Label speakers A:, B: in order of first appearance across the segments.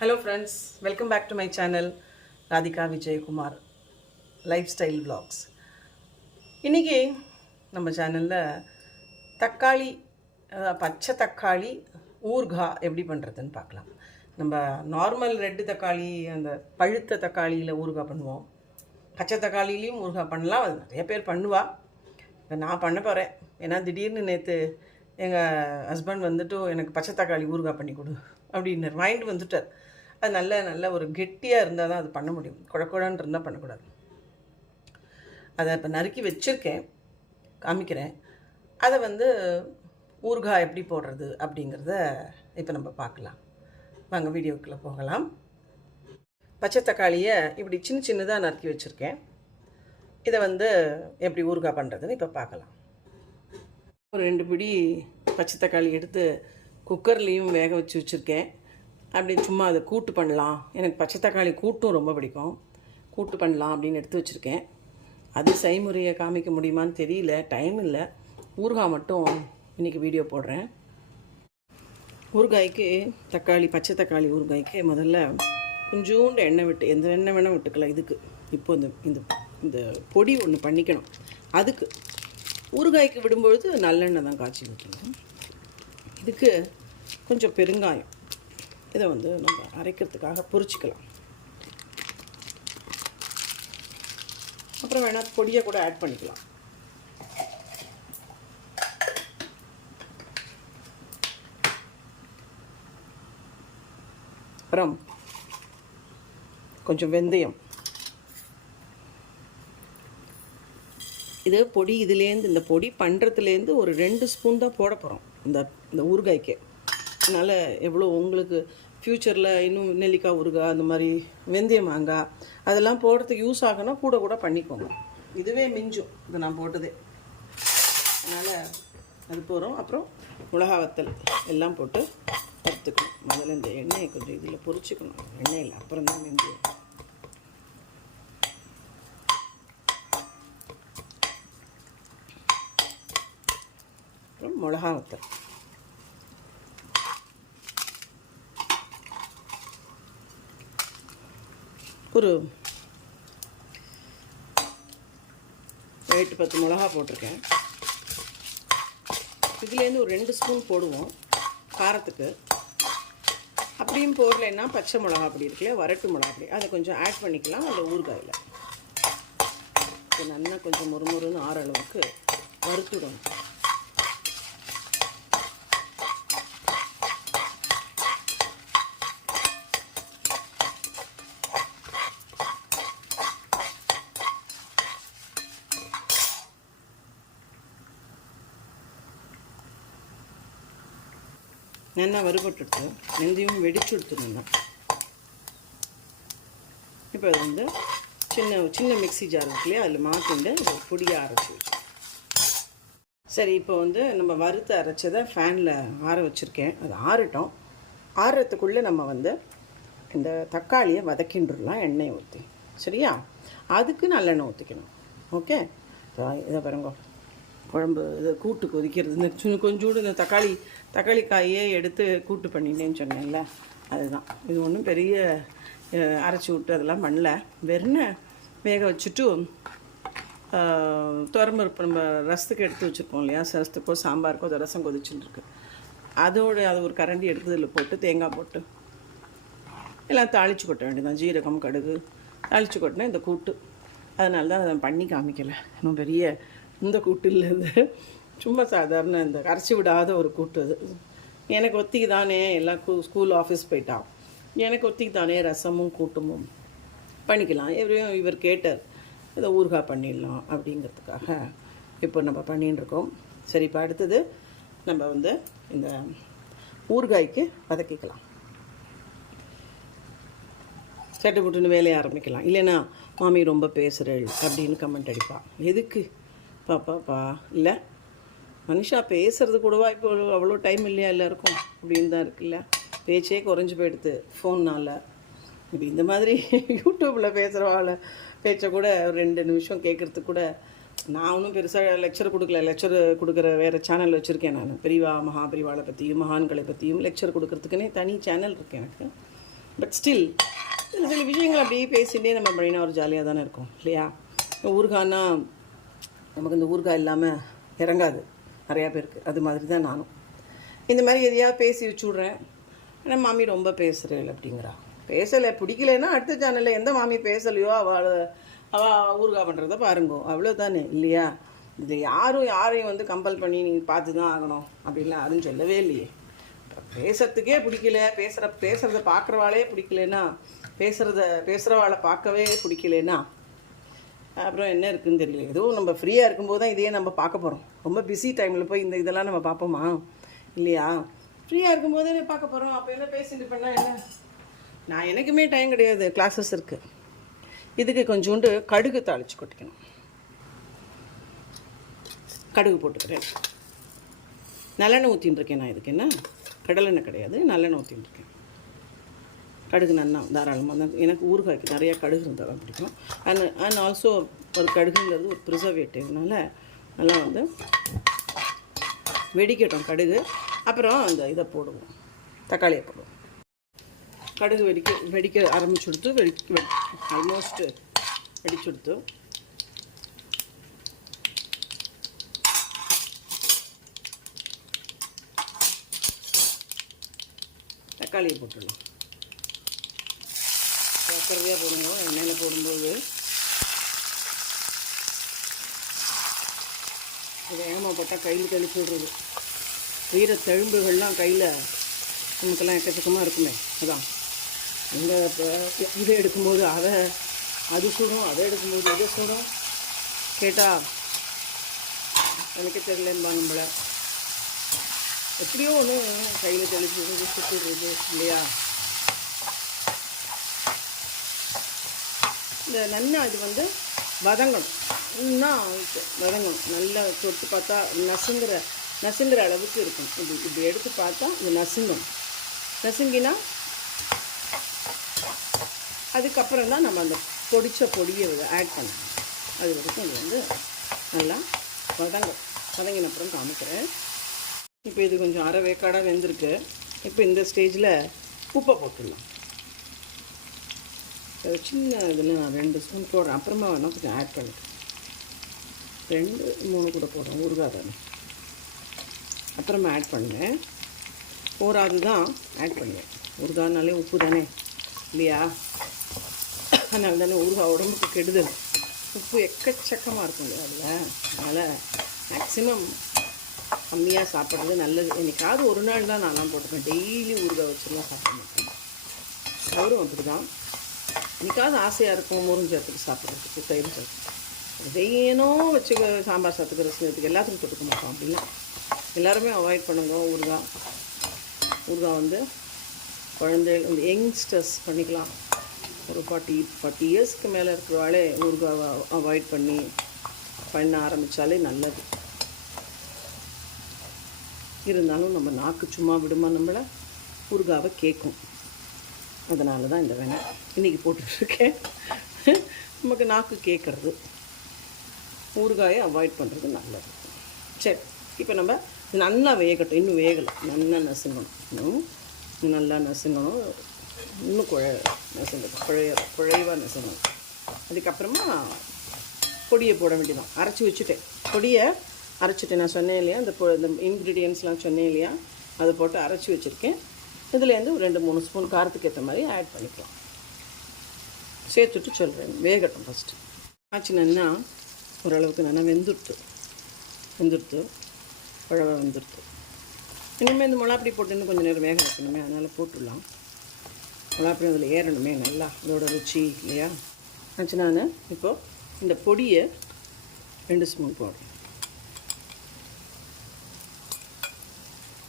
A: Hello friends welcome back to my channel Radhika Vijayakumar lifestyle vlogs. இன்றைக்கி நம்ம சேனலில் தக்காளி பச்சை தக்காளி ஊர்கா எப்படி பண்ணுறதுன்னு பார்க்கலாம். நம்ம நார்மல் ரெட்டு தக்காளி அந்த பழுத்த தக்காளியில் ஊறுகா பண்ணுவோம். பச்சை தக்காளிலையும் ஊறுகா பண்ணலாம். அது நிறைய பேர் பண்ணுவா. இப்போ நான் பண்ண போகிறேன் ஏன்னா திடீர்னு நேற்று எங்கள் ஹஸ்பண்ட் வந்துட்டு எனக்கு பச்சை தக்காளி ஊறுகாய் பண்ணி கொடு அப்படின்னு வாங்கிட்டு வந்துட்டார். அது நல்ல நல்ல ஒரு கெட்டியாக இருந்தால் தான் அது பண்ண முடியும். குழக்குழன்னு இருந்தால் பண்ணக்கூடாது. அதை இப்போ நறுக்கி வச்சுருக்கேன். காமிக்கிறேன். அதை வந்து ஊறுகாய் எப்படி போடுறது அப்படிங்கிறத இப்போ நம்ம பார்க்கலாம். வாங்க வீடியோக்குள்ளே போகலாம். பச்சை தக்காளியை இப்படி சின்ன சின்னதாக நறுக்கி வச்சுருக்கேன். இதை வந்து எப்படி ஊறுகாய் பண்ணுறதுன்னு இப்போ பார்க்கலாம். ஒரு ரெண்டு பிடி பச்சை தக்காளி எடுத்து குக்கர்லேயும் வேக வச்சு வச்சுருக்கேன். அப்படி சும்மா அதை கூட்டு பண்ணலாம். எனக்கு பச்சை தக்காளி கூட்டும் ரொம்ப பிடிக்கும். கூட்டு பண்ணலாம் அப்படின்னு எடுத்து வச்சுருக்கேன். அது செய்முறையை காமிக்க முடியுமான்னு தெரியல. டைம் இல்லை. ஊறுகாய் மட்டும் இன்றைக்கி வீடியோ போடுறேன். ஊறுகாய்க்கு தக்காளி பச்சை தக்காளி ஊறுகாய்க்கு முதல்ல கொஞ்சோண்டு எண்ணெய் விட்டு எந்த எண்ணெய் வேணால் விட்டுக்கலாம். இதுக்கு. இப்போ இந்த இந்த இந்த பொடி ஒன்று பண்ணிக்கணும். அதுக்கு ஊறுகாய்க்கு விடும்பொழுது நல்லெண்ணெய் தான் காய்ச்சி ஊற்றணும் இதுக்கு கொஞ்சம் பெருங்காயம். இதை வந்து நம்ம அரைக்கிறதுக்காக பொரிச்சிக்கலாம் அப்புறம் வேணால் பொடியை கூட ஆட் பண்ணிக்கலாம். அப்புறம் கொஞ்சம் வெந்தயம். இது பொடி இதுலேருந்து இந்த பொடி பண்ணுறதுலேருந்து ஒரு ரெண்டு ஸ்பூன் தான் போட போகிறோம் இந்த இந்த ஊறுகாய்க்கு. அதனால் எவ்வளோ உங்களுக்கு ஃப்யூச்சரில் இன்னும் நெல்லிக்காய் ஊறுகாய் அந்த மாதிரி வெந்தய மாங்காய் அதெல்லாம் போடுறதுக்கு யூஸ் ஆகுனா கூட கூட பண்ணிக்கோங்க. இதுவே மிஞ்சும். இது நான் போட்டதே. அதனால் அது போகிறோம் அப்புறம் மிளகா வத்தல் எல்லாம் போட்டு வறுத்துக்கணும். முதல்ல இந்த எண்ணெயை கொஞ்சம் இதில் பொறிச்சிக்கணும் எண்ணெயில் அப்புறம் தான் வெந்தயம் அப்புறம் மிளகா வத்தல் ஒரு எட்டு பத்து மிளகா போட்டிருக்கேன் இதுலேருந்து ஒரு ரெண்டு ஸ்பூன் போடுவோம் காரத்துக்கு அப்படியும் போடலைன்னா பச்சை மிளகா அப்படி இருக்குல்ல வரட்டு மிளகா அப்படி அதை கொஞ்சம் ஆட் பண்ணிக்கலாம் அந்த ஊறுகாயில் நல்லா கொஞ்சம் முறுமுறுன்னு ஆற அளவுக்கு வறுத்துடணும் நல்லா வறுபட்டுட்டு நெந்தியும் வெடிச்சு எடுத்துருந்தா இப்போ அது வந்து சின்ன சின்ன மிக்ஸி ஜார் இருக்கு இல்லையா அதில் மாற்றிண்டு பொடியாக அரைச்சி வச்சு சரி இப்போ வந்து நம்ம வறுத்து அரைச்சதை ஃபேனில் ஆற வச்சுருக்கேன். அது ஆறட்டும். ஆறுறதுக்குள்ளே நம்ம வந்து இந்த தக்காளியை வதக்கின்றலாம் எண்ணெயை ஊற்றி சரியா? அதுக்கு நல்லெண்ணெய் ஊற்றிக்கணும் ஓகே இதை பாருங்க. குழம்பு இது கூட்டு கொதிக்கிறது. இந்த சின்ன கொஞ்சோண்டு இந்த தக்காளி தக்காளி காயே எடுத்து கூட்டு பண்ணினேன்னு சொன்னேன்ல. அதுதான். இது ஒன்றும் பெரிய அரைச்சி விட்டு அதெல்லாம் பண்ணல. வெறும் வேக வச்சுட்டு துவரம்பருப்பு நம்ம ரசத்துக்கு எடுத்து வச்சுருப்போம் இல்லையா? ரசத்துக்கோ சாம்பாருக்கோ அது ரசம் கொதிச்சுட்டுருக்கு. அதோட அது ஒரு கரண்டி எடுத்து இதில் போட்டு தேங்காய் போட்டு எல்லாம் தாளித்து கொட்ட வேண்டியதான் ஜீரகம் கடுகு தாளித்து கொட்டினா இந்த கூட்டு. அதனால தான் அதை பண்ணி காமிக்கலை. இன்னும் பெரிய இந்த கூட்டு இல்லை இது சும்மா சாதாரண இந்த கரைச்சி விடாத ஒரு கூட்டு அது. எனக்கு ஒத்திக்கு தானே எல்லாம் கூ ஸ்கூல் ஆஃபீஸ் போயிட்டான். எனக்கு ஒத்திக்கு தானே ரசமும் கூட்டமும். பண்ணிக்கலாம். எவரையும் இவர் கேட்டார். இதை ஊறுகாய் பண்ணிடலாம் அப்படிங்கிறதுக்காக இப்போ நம்ம பண்ணின்னு இருக்கோம். சரி இப்போ அடுத்தது நம்ம வந்து இந்த ஊறுகாய்க்கு வதக்கிக்கலாம். சட்டை போட்டுன்னு வேலையை ஆரம்பிக்கலாம். இல்லைன்னா மாமி ரொம்ப பேசுகிறேள் அப்படின்னு கமெண்ட் அடிப்பாள் எதுக்கு? பாப்பாப்பா இல்லை. மனுஷா பேசுறது கூடவா? இப்போ அவ்வளோ டைம் இல்லையா எல்லாருக்கும்? அப்படின்னு தான் இருக்குல்ல. பேச்சே குறைஞ்சி போயிடுது ஃபோன்னால் இப்போ இந்த மாதிரி யூடியூப்பில் பேசுகிறவாள் பேச்சை கூட ஒரு ரெண்டு நிமிஷம் கேட்குறதுக்கு கூட நான் ஒன்றும் பெருசாக லெக்சர் கொடுக்கல. லெக்சர் கொடுக்குற வேறு சேனல் வச்சுருக்கேன் நான். பிரிவா மகா பெரியவாளை பற்றியும் மகான்களை பற்றியும் லெக்சர் கொடுக்குறதுக்குன்னே தனி சேனல் இருக்கு எனக்கு. பட் ஸ்டில் சில சில விஷயங்கள் அப்படியே பேசிகிட்டே நம்ம பண்ணினா ஒரு ஜாலியாக தானே இருக்கும். இல்லையா? ஊருகான்னா நமக்கு இந்த ஊறுகாய் இல்லாமல் இறங்காது. நிறையா பேருக்கு. அது மாதிரி தான் நானும். இந்த மாதிரி எதையாவது பேசி வச்சுட்றேன் ஆனால் மாமி ரொம்ப பேசுகிறேன் அப்படிங்கிறா. பேசலை பிடிக்கலைன்னா அடுத்த சேனலில் எந்த மாமி பேசலையோ அவள் அவள் ஊறுகாய் பண்ணுறத பாருங்கோ. அவ்வளோதானே இல்லையா? இது யாரும் யாரையும் வந்து கம்பல் பண்ணி நீங்கள் பார்த்து தான் ஆகணும். அப்படின்லாம் யாரும் சொல்லவே இல்லையே. பேசுறதுக்கே பிடிக்கல. பேசுகிற பேசுகிறத பார்க்குறவாளே பிடிக்கலன்னா பேசுகிறத பேசுகிறவாளை பார்க்கவே பிடிக்கலன்னா அப்புறம் என்ன இருக்குன்னு தெரியல. ஏதோ நம்ம ஃப்ரீயாக இருக்கும்போது தான் இதையே நம்ம பார்க்க போகிறோம் ரொம்ப பிஸி டைமில் போய் இந்த இதெல்லாம் நம்ம பார்ப்போமா? இல்லையா? ஃப்ரீயாக இருக்கும்போதே பார்க்க போகிறோம் அப்போ என்ன பேசிட்டு பண்ணால் என்ன? நான் எனக்குமே டைம் கிடையாது. கிளாஸஸ் இருக்குது இதுக்கு கொஞ்சோண்டு கடுகு தாளித்து கொட்டிக்கணும். கடுகு போட்டுக்கிறேன். நல்லெண்ணெய் ஊற்றின்னு இருக்கேன் நான். இதுக்கு என்ன? கடலெண்ணெய் கிடையாது. நல்லெண்ணெய் ஊற்றின்னு இருக்கேன். கடுகு நன்னா தாராளமாக தான் எனக்கு ஊறுகாய்க்கு நிறையா கடுகு இருந்தால் தான் பிடிக்கும். அண்ட் அண்ட் ஆல்சோ ஒரு கடுகுங்கிறது ஒரு ப்ரிசர்வேட்டிவ்னால நல்லா வந்து வெடிக்கட்டும் கடுகு. அப்புறம் அந்த இதை போடுவோம். தக்காளியை போடுவோம். கடுகு வெடிக்க வெடிக்க ஆரம்பிச்சு கொடுத்து வெடி வெடி ஆல்மோஸ்ட்டு வெடிச்சுடுத்து தக்காளியை போட்டுடலாம். ஜாக்கிரதையாக போடுங்க எண்ணெயில் போடும்போது. வேகமாக போட்டால் கையில் கழிச்சு விடுறது. வீர தழும்புகள்லாம் கையில் நமக்கெல்லாம் எக்கச்சக்கமாக இருக்குமே அதான். இந்த இப்போ இதை எடுக்கும்போது அதை அது சுடும் அதை எடுக்கும்போது இதை சுடும். கேட்டால் எனக்கு தெரியலன்பா நம்மளை. எப்படியோ ஒன்று கையில் தெளிச்சு சுற்றுறது இல்லையா? இந்த நன்னா இது வந்து வதங்கணும். இன்னும் வதங்கணும். நல்லா தொட்டு பார்த்தா நசுங்குற நசுங்குற அளவுக்கு இருக்கும். இது இப்படி எடுத்து பார்த்தா இது நசுங்கணும் நசுங்கினா அதுக்கப்புறம் தான் நம்ம அந்த பொடித்த பொடியை ஆட் பண்ணணும். அது வரைக்கும் இது வந்து நல்லா வதங்கும். வதங்கின அப்புறம் காமிக்கிறேன். இப்போ இது கொஞ்சம் அரை வேக்காடாக வெந்திருக்கு. இப்போ இந்த ஸ்டேஜில் உப்பை போட்டுடலாம். சின்ன இதில் நான் ரெண்டு ஸ்பூன் போடுறேன். அப்புறமா வேணால் கொஞ்சம் ஆட் பண்ணிட்டேன் ரெண்டு மூணு கூட போடுறேன். ஊறுகாய் தானே. அப்புறமா ஆட் பண்ணேன் போராது தான் ஆட் பண்ணுவேன் ஊறுகாய்னாலே உப்பு தானே. இல்லையா? அதனால தானே ஊறுகாய் உடம்புக்கு கெடுதல். உப்பு எக்கச்சக்கமாக இருக்கும் இல்லையா அதில்? அதனால் மேக்ஸிமம் கம்மியாக சாப்பிட்றது நல்லது. என்னைக்காவது ஒரு நாள் தான் நான்லாம் போட்டுப்பேன். டெய்லி ஊறுகாய் வச்சுலாம் சாப்பிட மாட்டேன். அவரும் அப்படி தான் இன்றைக்காவது ஆசையாக இருக்கும் முருஞ்சத்துக்கு சாப்பிட்றதுக்கு தயிர் சாப்பிட்டு வேணும் வச்சு சாம்பார் சாத்துக்கு ரசத்துக்கு எல்லாத்துக்கும் தொட்டுக்க மாட்டோம். அப்படிலாம் எல்லாருமே அவாய்ட் பண்ணுங்க. ஊறுகாய் ஊறுகாய் வந்து குழந்தைகள் இந்த யங்ஸ்டர்ஸ் பண்ணிக்கலாம். ஒரு ஃபார்ட்டி ஃபார்ட்டி இயர்ஸ்க்கு மேலே இருக்கிறவாளே ஊறுகாவை அவாய்ட் பண்ணி பண்ண ஆரம்பித்தாலே நல்லது. இருந்தாலும் நம்ம நாக்கு சும்மா விடுமா நம்மளை? ஊறுகாவை கேட்கும். அதனால தான் இந்த வேணை இன்றைக்கி போட்டுட்ருக்கேன். நமக்கு நாக்கு கேட்குறது ஊறுகாயை அவாய்ட் பண்ணுறது நல்லது. சரி இப்போ நம்ம நல்லா வேகட்டும். இன்னும் வேகலை. நல்லா நசுங்கணும். இன்னும் நல்லா நசுங்கணும். இன்னும் குழ நசுங்க குழைய குழைவாக நசுங்கணும். அதுக்கப்புறமா பொடியை போட வேண்டியதான் அரைச்சி வச்சுட்டேன். பொடியை அரைச்சிட்டேன். நான் சொன்னேன் இல்லையா? பொ- இந்த இன்க்ரீடியன்ஸ்லாம் சொன்னேன் இல்லையா? அதை போட்டு அரைச்சி வச்சுருக்கேன். இதுலேருந்து ஒரு ரெண்டு மூணு ஸ்பூன் காரத்துக்கு ஏற்ற மாதிரி ஆட் பண்ணிக்கலாம். சேர்த்துட்டு சொல்கிறேன் வேகட்டும் ஃபஸ்ட்டு ஆச்சுன்னா ஓரளவுக்கு நல்லா வெந்துடுத்து வெந்துடுத்து குழவ வெந்துடுத்து இனிமேல் இந்த மிளாப்படி போட்டு இன்னும் கொஞ்சம் நேரம் வேக வைக்கணுமே அதனால் போட்டுடலாம். மிளாப்படி அதில் ஏறணுமே நல்லா. இதோட ருச்சி இல்லையா? ஆச்சு நான் இப்போது இந்த பொடியை ரெண்டு ஸ்பூன் போடுறேன்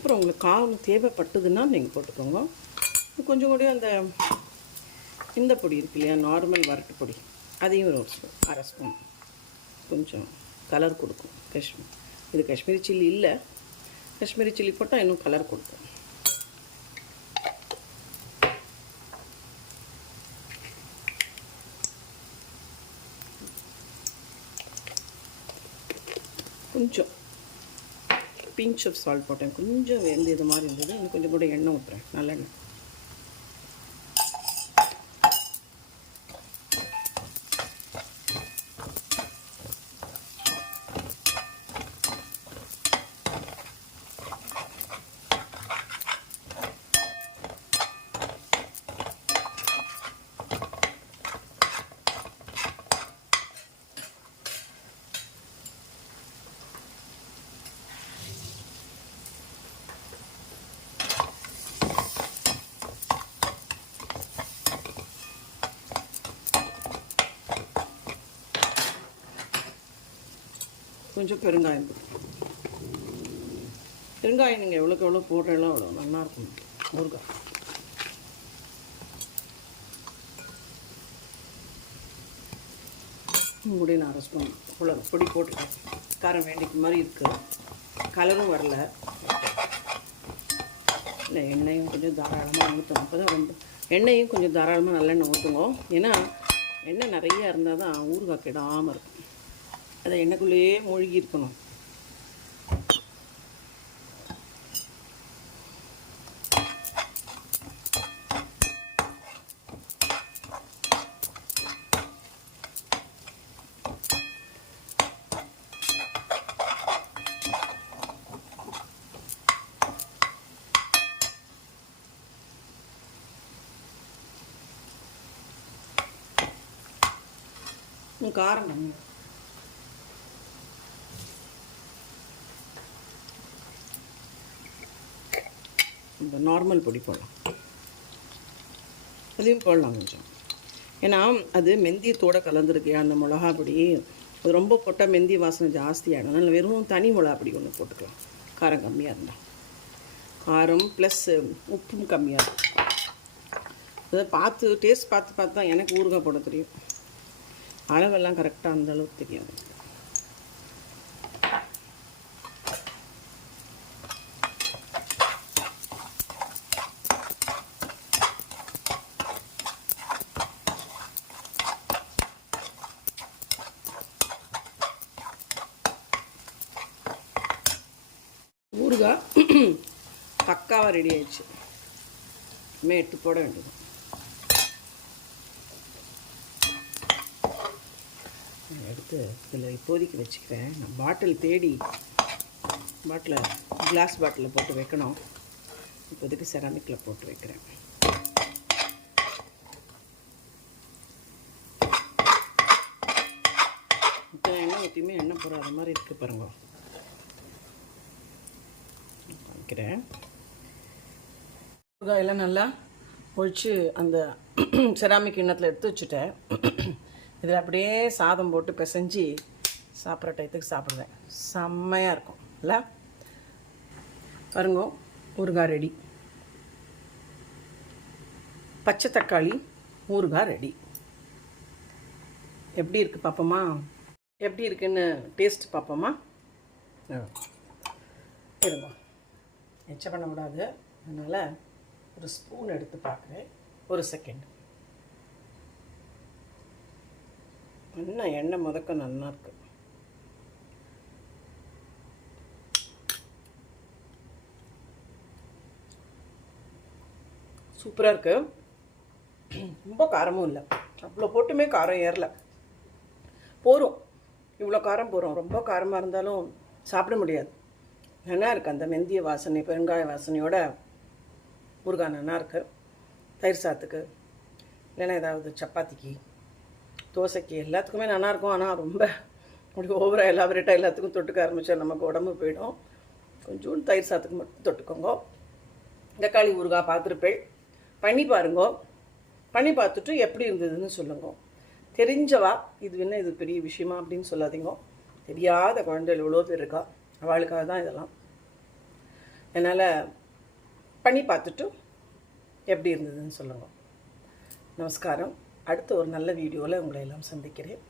A: அப்புறம் உங்களுக்கு காரம் தேவைப்பட்டதுன்னா நீங்கள் போட்டுக்கோங்க. கொஞ்சம் கூட அந்த இந்த பொடி இருக்கு இல்லையா நார்மல் வரட்டு பொடி. அதையும் ஒரு ஸ்பூன் அரை ஸ்பூன் கொஞ்சம் கலர் கொடுக்கும். காஷ்மீர். இது காஷ்மீரி சில்லி இல்லை. காஷ்மீரி சில்லி போட்டால் இன்னும் கலர் கொடுக்கும் கொஞ்சம் பிஞ்ச் ஆஃப் சால்ட் போட்டேன். கொஞ்சம் வெந்தது மாதிரி இருந்தது. இன்னும் கொஞ்சம் கூட எண்ணெய் ஊற்றுறேன் நல்லெண்ணெய். கொஞ்சம் பெருங்காயம். பெருங்காயம் நீங்கள் எவ்வளோக்கு எவ்வளோ போடுறீங்களோ அவ்வளோ நல்லாயிருக்கும். ஊறுகாய் மூடி நான் அரை ஸ்பூன் உள்ள பொடி போட்டுட்டேன். காரம் வேண்டிக்கு மாதிரி இருக்குது கலரும் வரல. இல்லை எண்ணெயும் கொஞ்சம் தாராளமாக ஊற்றணும். அப்போ தான் ரொம்ப எண்ணெயும் கொஞ்சம் தாராளமாக நல்லெண்ணெய் ஊற்றுங்க. ஏன்னா எண்ணெய் நிறைய இருந்தால் தான் ஊறுகாய் கெடாமல் இருக்கும். அதை எண்ணெய்க்குள்ளேயே மூழ்கி இருக்கணும். காரணம் இந்த நார்மல் பொடி போடலாம். அதையும் போடலாம் கொஞ்சம். ஏன்னா அது மெந்தியத்தோட கலந்துருக்கு அந்த மிளகா பொடி. அது ரொம்ப போட்டால் மெந்தி வாசனை ஜாஸ்தியாகிடும் அதனால் வெறும் தனி மிளகா பொடி ஒன்று போட்டுக்கலாம். காரம் கம்மியாக இருந்தால் காரம் ப்ளஸ் உப்பும் கம்மியாக இருக்கும். அதை பார்த்து டேஸ்ட் பார்த்து பார்த்து தான் எனக்கு ஊறுகாய் போட தெரியும். அளவெல்லாம் கரெக்டாக அந்த அளவுக்கு தெரியாது. ஊறுகாய் பக்காவாக ரெடி ஆயிடுச்சு. இனிமேல் எடுத்து போட வேண்டியது. எடுத்து இதில் இப்போதைக்கு வச்சுக்கிறேன். நான் பாட்டில் தேடி பாட்டில் கிளாஸ் பாட்டிலில் போட்டு வைக்கணும். இப்போதைக்கு செராமிக்கில் போட்டு வைக்கிறேன். எண்ணெய் ஊற்றியுமே எண்ணெய் போடாத மாதிரி இருக்குது பாருங்க. வைக்கிறேன். எல்லாம் நல்லா ஒழிச்சு அந்த செராமிக் கிண்ணத்தில் எடுத்து வச்சுட்டேன். இதில் அப்படியே சாதம் போட்டு பிசைஞ்சு சாப்பிட்ற டயத்துக்கு சாப்பிடுவேன். செம்மையாக இருக்கும். இல்லை? பாருங்க ஊறுகாய் ரெடி. பச்சை தக்காளி ஊறுகாய் ரெடி. எப்படி இருக்குது பார்ப்போமா எப்படி இருக்குன்னு டேஸ்ட் பார்ப்போமா இருங்க. எச்ச பண்ணக்கூடாது அதனால் ஒரு ஸ்பூன் எடுத்து பார்க்குறேன். ஒரு செகண்ட் என்ன எண்ணெய் முதக்க நல்லா இருக்கு. சூப்பராக இருக்கு. ரொம்ப காரமும் இல்லை. அவ்வளோ போட்டுமே காரம் ஏறல. போகிறோம் இவ்வளோ காரம் போகிறோம் ரொம்ப காரமாக இருந்தாலும் சாப்பிட முடியாது. நல்லா இருக்குது அந்த மெந்திய வாசனை பெருங்காய வாசனையோட ஊறுகாய் நல்லா இருக்கு தயிர் சாத்துக்கு இல்லைன்னா ஏதாவது சப்பாத்திக்கு தோசைக்கு எல்லாத்துக்குமே நல்லாயிருக்கும். ஆனால் ரொம்ப அப்படி ஓவராக எலாபரேட்டாக எல்லாத்துக்கும் தொட்டுக்க ஆரம்பித்தா நமக்கு உடம்பு போயிடும். கொஞ்சோண்டு தயிர் சாத்துக்கு மட்டும் தொட்டுக்கோங்க. தக்காளி ஊறுகாய் பார்த்துருப்பேன் பண்ணி பாருங்க. பண்ணி பார்த்துட்டு எப்படி இருந்ததுன்னு சொல்லுங்க. தெரிஞ்சவா? இது என்ன இது பெரிய விஷயமா அப்படின்னு சொல்லாதீங்க. தெரியாத குழந்தைகள் எவ்வளோ பேர் இருக்கா? அவளுக்காக தான் இதெல்லாம். என்னால் பண்ணி பார்த்துட்டு எப்படி இருந்ததுன்னு சொல்லுங்க. நமஸ்காரம். அடுத்த ஒரு நல்ல வீடியோவில் உங்களை எல்லாம் சந்திக்கிறேன்.